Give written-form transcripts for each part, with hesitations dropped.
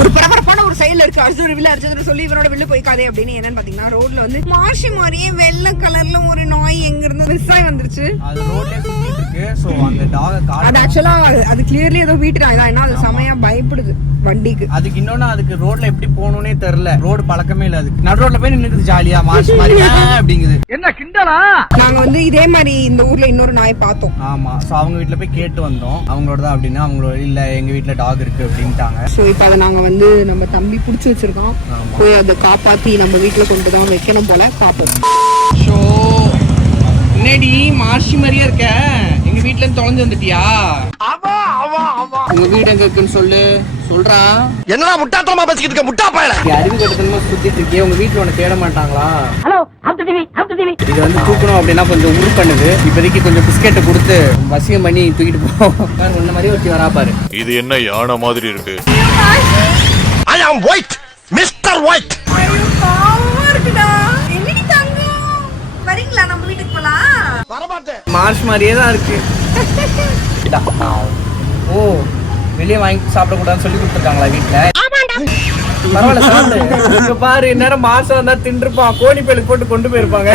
ஒரு பரபரப்பான ஒரு சைடுல இருக்கு. அர்ஜுன் வில்ல அர்ஜுன் சொல்லி இவனோட வில்ல போய்க்காதே அப்படின்னு. என்னன்னு பாத்தீங்கன்னா ரோட்ல வந்து மார்ஷி மாதிரியே வெள்ளை கலர்ல ஒரு நாய் எங்க இருந்து மிஸ் ஆகி வந்துருச்சு. அது ரோட்லயே சுத்திட்டு இருக்கு. சோ அந்த டாக அது ஆக்சுவலா அது கிளியர்லி ஏதோ வீட்டு நாய் தான். ஏன்னா அது செமையா பயப்படுது வண்டிக்கு. அதுக்கு இன்னொன்னு அதுக்கு ரோட்ல எப்படி போகணும்னே தெரியல. ரோடு பழக்கமே இல்ல. அதுக்கு நடு ரோட்ல போய் நின்னுது ஜாலியா மார்ஷி மாதிரி அப்படிங்குது. என்ன கிண்டலா? நாங்க வந்து இதே மாதிரி இந்த ஊர்ல இன்னொரு நாய் பார்த்தோம். ஆமா. சோ அவங்க வீட்ல போய் கேட்டு வந்தோம். அவங்களோட தான் அப்படின்னா அவங்களோட இல்ல எங்க வீட்ல டாக் இருக்கு அப்படின்ட்டாங்க. சோ இப்போ அதை நாங்க வந்து நம்ம தம்பி புடிச்சு வச்சிருக்கோம். போய் அதை காப்பாத்தி நம்ம வீட்டுல கொண்டு தான் வைக்கணும் போல. பாப்போம். ஷோ என்னடி மார்ஷி மாதிரியே இருக்க? எங்க வீட்ல இருந்து தொலைஞ்சு வந்துட்டியா? உங்க வீடு எங்க இருக்குன்னு சொல்றா. என்னடா முட்டாத்தனமா பேசிக்கிட்டு இருக்க முட்டா பயல? அறிவு கட்டத்தனமா சுத்திட்டு இருக்கே. உங்க வீட்ல உன்னை தேட மாட்டாங்களா? Hello apt TV. இது வந்து தூக்கணும் அப்படின்னா கொஞ்சம் உரு பண்ணுது. இப்போதைக்கு கொஞ்சம் பிஸ்கெட்டை கொடுத்து வசியம் பண்ணி தூக்கிட்டு போ. உன்ன மாதிரியே ஒருத்தி வரா பாரு. இது என்ன யானை மாதிரி இருக்கு? I am white, Mr. White. வரீங்களா நம்ம வீட்டுக்கு போலாம்? வரமாட்டேன். மார்ஷ் மாதிரியே தான் இருக்கு. ஓ வெளியே வாங்கி சாப்பிடக்கூடாதுன்னு சொல்லி கொடுத்துருக்காங்களா வீட்டுல? பரவாயில்ல சாப்பிடு. இங்க பாரு நேரம் மாசம் வந்தா தின்றுப்பான். கோணி பேலுக்கு போட்டு கொண்டு போயிருப்பாங்க.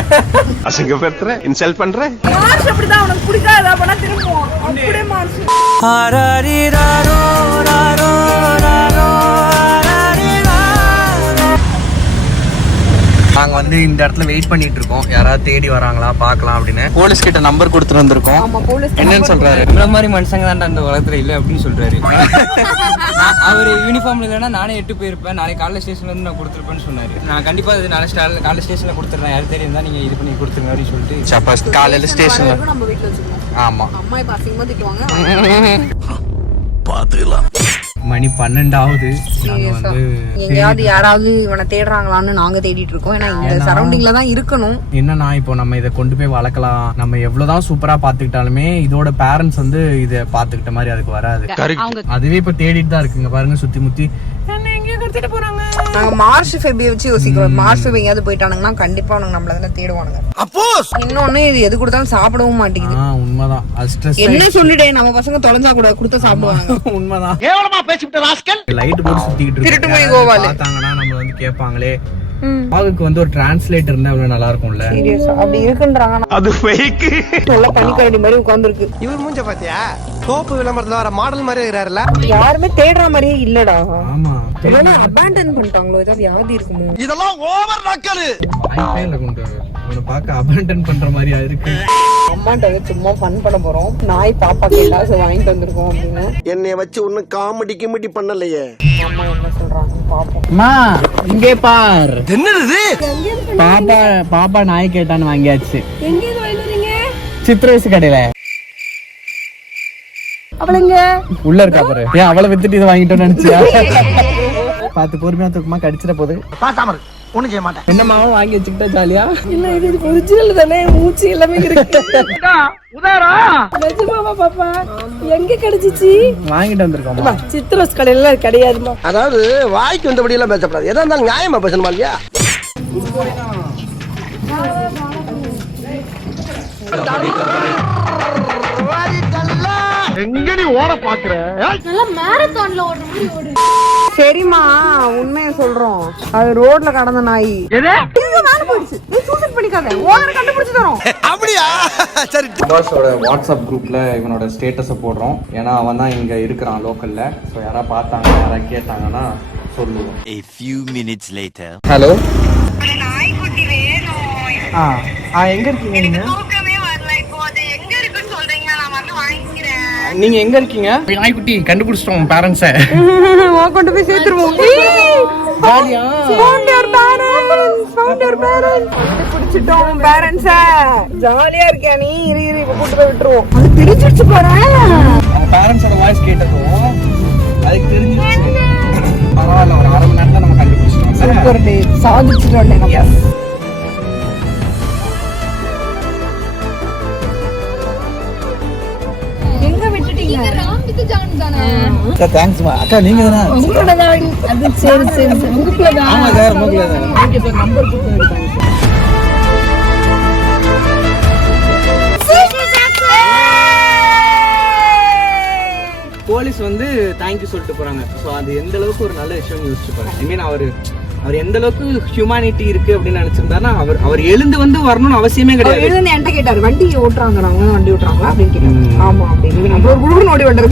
அசிங்கப்படுத்துற, இன்சல்ட் பண்ற. மார்ஷ் அப்படிதான் உனக்கு பிடிக்காதா? அப்பனா திரும்புவோம். அப்படியே மார்ஷ். நாங்க வந்து இந்த இடத்துல வெயிட் பண்ணிட்டு இருக்கோம். யாராவது தேடி வராங்களா பாக்கலாம் அப்படின்னு. போலீஸ் கிட்ட நம்பர் கொடுத்துட்டு வந்திருக்கோம். என்னன்னு சொல்றாரு? இந்த மாதிரி மனுஷங்க தான் அந்த உலகத்துல இல்ல அப்படின்னு சொல்றாரு. அவரு யூனிஃபார்ம்ல இல்லைன்னா நானே எட்டு போயிருப்பேன். நாளைக்கு காலைல ஸ்டேஷன்ல இருந்து நான் கொடுத்துருப்பேன்னு சொன்னாரு. நான் கண்டிப்பா இது நாளை காலைல ஸ்டேஷன்ல கொடுத்துறேன். யாரு தெரியும் தான் நீங்க இது பண்ணி கொடுத்துருங்க அப்படின்னு சொல்லிட்டு காலையில ஸ்டேஷன்ல நம்ம வீட்டுல வச்சுக்கலாம். ஆமா அம்மா இப்ப அசிங்கமா திட்டுவாங்க. பாத்துக்கலாம். மணி 12 ஆகுது. நாங்க வந்து எங்கயாவது யாராவது இவனை தேடுறாங்களான்னு நாங்க தேடிட்டு இருக்கோம். ஏன்னா இந்த சரௌண்டிங்ல தான் இருக்கணும். என்னன்னா இப்போ நம்ம இதை கொண்டு போய் வளர்க்கலாம். நம்ம எவ்வளவுதான் சூப்பரா பாத்துக்கிட்டாலுமே இதோட பேரண்ட்ஸ் வந்து இதை பாத்துக்கிட்ட மாதிரி அதுக்கு வராது. அதுவே இப்ப தேடிட்டு தான் இருக்குங்க. பாருங்க சுத்தி முத்தி நாங்க மார்ச் ஃபெபியை வச்சு யோசிக்கிறோம். மார்ச் ஃபெபி எங்கேயாவது போயிட்டானுங்கன்னா கண்டிப்பா அவனுங்க நம்மள தானே தேடுவானுங்க. இன்னொன்னு இது எது கொடுத்தாலும் சாப்பிடவும் மாட்டேங்குது. உண்மைதான். அது ஸ்ட்ரெஸ் என்ன சொல்லிட்டே நம்ம பசங்க தொலைஞ்சா கூட கொடுத்தா சாப்பிடுவாங்க. உண்மைதான். கேவலமா பேசிட்டு ராஸ்கல். லைட் போட்டு சுத்திட்டு திருட்டு போய் கோவால பார்த்தாங்கன்னா நம்ம வந்து கேட்பாங்களே. டாகுக்கு வந்து ஒரு டிரான்ஸ்லேட்டர் இருந்தா எவ்வளவு நல்லா இருக்கும்ல. சீரியஸா அப்படி இருக்குன்றாங்க. அது ஃபேக். நல்ல பனிக்கரடி மாதிரி உட்கார்ந்திருக்கு. இவர் மூஞ்ச பாத்தியா? சோப்பு விளம்பரத்துல வர மாடல் மாதிரி இருக்காருல்ல. யாருமே தேடுற மாதிரியே இல்லடா. ஆமா. இல்லனா அபாண்டன் பண்ணிட்டாங்களோ? ஏதாவது வியாதி இருக்குமோ? இதெல்லாம் ஓவர் நக்கல். வாய்ப்பே இல்ல. கொண்டு அவனை பார்க்க அபாண்டன் பண்ற மாதிரியா இருக்கு. அம்மாட்ட சும்மா ஃபன் பண்ண போறோம். நாய் பாப்பா கேட்டா சோ வாங்கிட்டு வந்திருக்கோம் அப்படின்னு. என்னைய வச்சு ஒண்ணு காமெடி கிமெடி பண்ணலையே. அம்மா என்ன சொல்றாங்க பாப்போம். அம்மா இங்கே பார். என்னது பாப்பா நாய் கேட்டான்னு வாங்கியாச்சு. எங்க இருந்து வாங்குறீங்க? சித்ரவயசு கடையில. அவளங்க உள்ள இருக்கா பாரு. ஏன் அவளை வித்துட்டு இதை வாங்கிட்டோன்னு நினைச்சியா? பார்த்து பொறுமையா தூக்கமா கடிச்சிட போகுது. பாத்தாம ஒண்ணும் செய்ய மாட்டேன். என்னமாவும் வாங்கி வச்சுக்கிட்டா ஜாலியா. இல்ல இது ஒரிஜினல் தானே. மூச்சு எல்லாமே இருக்கு. உதாரா நிஜமாவா பாப்பா? எங்க கிடைச்சிச்சு? வாங்கிட்டு வந்திருக்கோம். சித்ரஸ் கடையில கிடையாதுமா. அதாவது வாய்க்கு வந்தபடி எல்லாம் பேசப்படாது. எதா இருந்தாலும் நியாயமா பேசணுமா இல்லையா? எங்க நீ ஓட பாக்குற? நல்லா மாரத்தான்ல ஓடுற மாதிரி ஓடு. சரிமா உண்மையை சொல்றோம். அது ரோட்ல கடந்த நாய். இது மேல போயிடுச்சு. நீ சூசைட் பண்ணிக்காத. ஓனர் கண்டுபிடிச்சு தரோம். அப்படியா? சரி. பாஸோட வாட்ஸ்அப் குரூப்ல இவனோட ஸ்டேட்டஸை போடுறோம். ஏன்னா அவன் தான் இங்க இருக்கிறான் லோக்கல்ல. ஸோ யாராவது பார்த்தாங்க யாராவது கேட்டாங்கன்னா சொல்லுவோம். A few minutes later. Hello. நாய்க்குட்டி வேணும். எங்க இருக்கீங்க நீங்க? தூக்கமே வரல. இப்போ அது எங்க இருக்குன்னு சொல்றீங்க. நான் வந்து வாங்கிக்கிறேன். நீங்க எங்க இருக்கீங்க? நாய்க்குட்டி கண்டுபிடிச்சிட்டோம் பேரண்ட்ஸை. கொண்டு போய் சேர்த்துருவோம். ஜாலியா? Found your parents. பிடிச்சிட்டோம் பேரண்ட்ஸ. ஜாலியா இருக்கியா நீ? இரு இப்ப கூட்டு போய் விட்டுருவோம். அது பிடிச்சிருச்சு பாரு. பேரண்ட்ஸோட வாய்ஸ் கேட்டதும் அதுக்கு தெரிஞ்சிருச்சு. பரவாயில்ல ஒரு 1/2 மணி நேரத்துல நம்ம கண்டுபிடிச்சிட்டோம். சூப்பர் டே. சாதிச்சிட்டோம் நம்ம. எங்க விட்டுட்டீங்க? ராம்பித்து ஜான் தானே? தேங்க்ஸ் மா. அக்கா நீங்க தானா? உங்களோட தான். அது சரி உங்களுக்குள்ள தான். ஆமா சார் உங்களுக்குள்ள தான். ஓகே சார் நம்பர் கொடுத்துருங்க. போலீஸ் வந்து தேங்க்யூ சொல்லிட்டு போறாங்க. ஸோ அது எந்த அளவுக்கு ஒரு நல்ல விஷயம் யோசிச்சு பாருங்க. ஐ மீன் அவர் எந்த அளவுக்கு ஹியூமானிட்டி இருக்கு அப்படின்னு நினைச்சிருந்தாருன்னா அவர் எழுந்து வந்து வரணும்னு அவசியமே கிடையாது. எழுந்து என்கிட்ட கேட்டாரு, வண்டி ஓட்டுறாங்க, வண்டி ஓட்டுறாங்களா அப்படின்னு கேட்டாங்க. ஆமா அப்படின்னு அப்புறம் ஒரு குழுன்னு ஓடி வந்தாரு.